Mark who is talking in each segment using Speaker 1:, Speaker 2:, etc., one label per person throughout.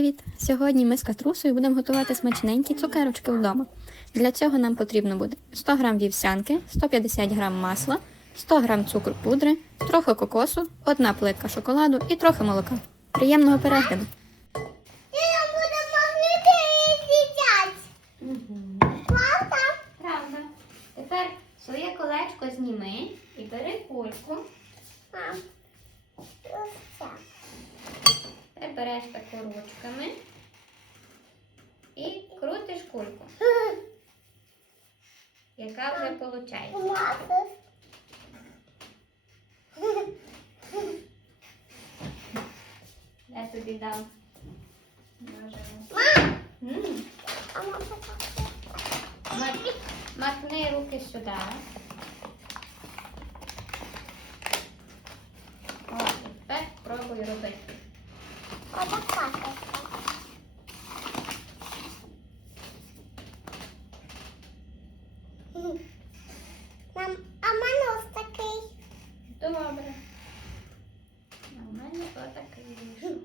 Speaker 1: Привіт! Сьогодні ми з Катрусою будемо готувати смачненькі цукерочки вдома. Для цього нам потрібно буде 100 г вівсянки, 150 г масла, 100 г цукру пудри, трохи кокосу, одна плитка шоколаду і трохи молока. Приємного перегляду!
Speaker 2: Я буду магніти їздять. Правда?
Speaker 1: Правда. Тепер своє колечко зніми і бери кульку.
Speaker 2: Мам. Ось так.
Speaker 1: Тепер береш таку ручками і крутиш кульку, яка вже виходить. Я тобі дам. ножиці.
Speaker 2: Мам.
Speaker 1: М,
Speaker 2: А мама так.
Speaker 1: мак- Макни руки сюди. О, і тепер пробуй робити.
Speaker 2: Мам, а в мене ось такий.
Speaker 1: Добре. А в мене отакий вийшов.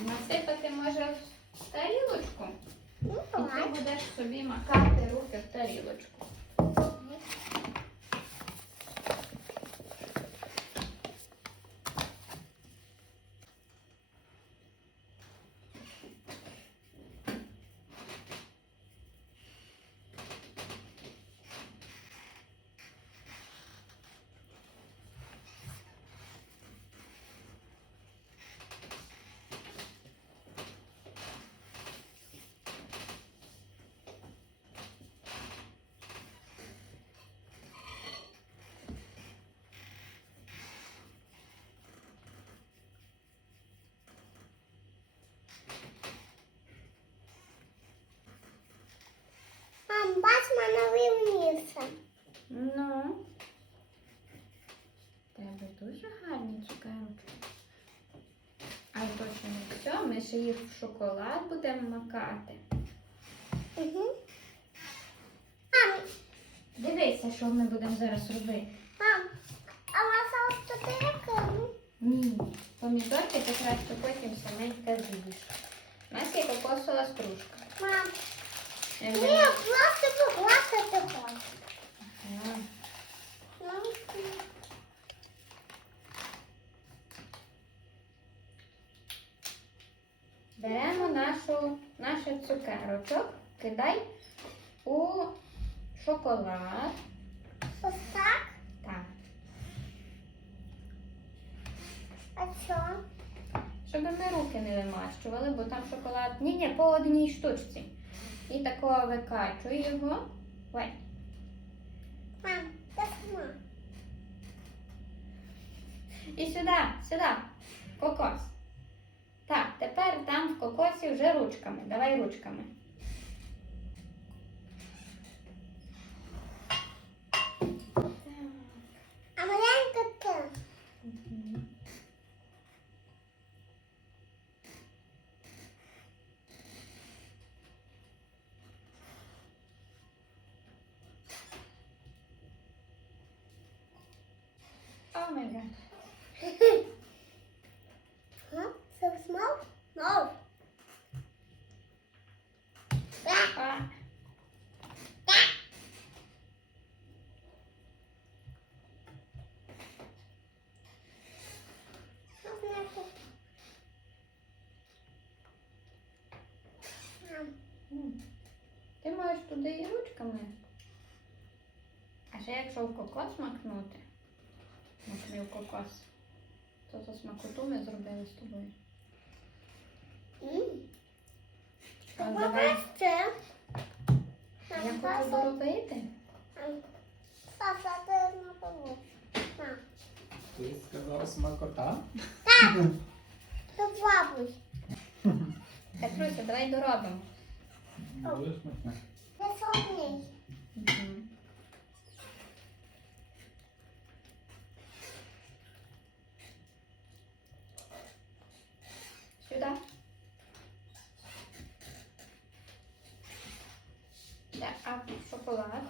Speaker 1: Насипати може в тарілочку.
Speaker 2: Ну,
Speaker 1: І ти будеш собі макати руки в тарілочку.
Speaker 2: Мам, в.
Speaker 1: Ну. Тебе дуже гарні цукерки. А то ще не все, ми ще їх в шоколад будемо макати.
Speaker 2: Угу. Мам,
Speaker 1: Дивися, що ми будемо зараз робити.
Speaker 2: мам, а вас ось туди кину.
Speaker 1: Ні. Помідорки ти краще потім саменька з'їш. У нас є кокосова стружка.
Speaker 2: Мам,
Speaker 1: Я
Speaker 2: ні,
Speaker 1: вже-
Speaker 2: просто погласити хочу.
Speaker 1: Ага.
Speaker 2: Мам,
Speaker 1: Беремо нашу, наш цукерочок, кидай у шоколад.
Speaker 2: ось так.
Speaker 1: Так.
Speaker 2: А що?
Speaker 1: Щоб ми руки не вимащували, бо там шоколад. Ні, ні, по одній штучці. І такого викачуй його. Ой.
Speaker 2: Мам, я сама.
Speaker 1: І сюди, сюди. Кокос. Так, тепер там в кокосі вже ручками. Давай ручками.
Speaker 2: А маленька ти.
Speaker 1: Мгм. О май туди і ручками. А ще якщо в кокос макнути, макни в кокос, то за смакоту ми зробили з тобою.
Speaker 2: м.
Speaker 1: А, давай. Я хочу
Speaker 2: Саса,
Speaker 1: доробити.
Speaker 2: Ти
Speaker 3: Ти сказав смакота?
Speaker 2: ти бабусь.
Speaker 1: Катруся, давай доробимо.
Speaker 3: Дуже смачне.
Speaker 2: Ve
Speaker 1: Sony. Şurada. Bir de şokolat.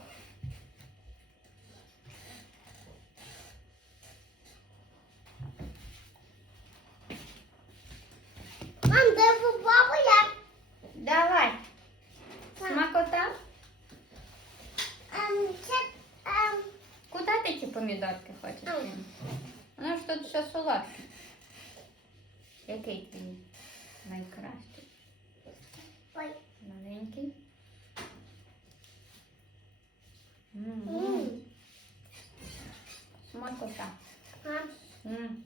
Speaker 1: Помідорки хочеш? Ні. Ж тут все солодке. Який твій найкращий?
Speaker 2: Ой.
Speaker 1: Маленький. Смакота.
Speaker 2: Мам,
Speaker 1: М.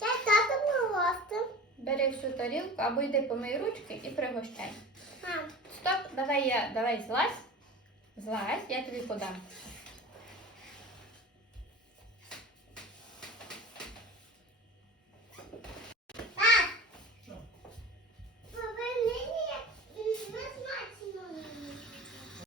Speaker 2: я тато молостим.
Speaker 1: Бери всю тарілку або йди помий ручки і пригощай.
Speaker 2: Мам,
Speaker 1: Стоп, давай я, давай злазь. Злазь, я тобі подам.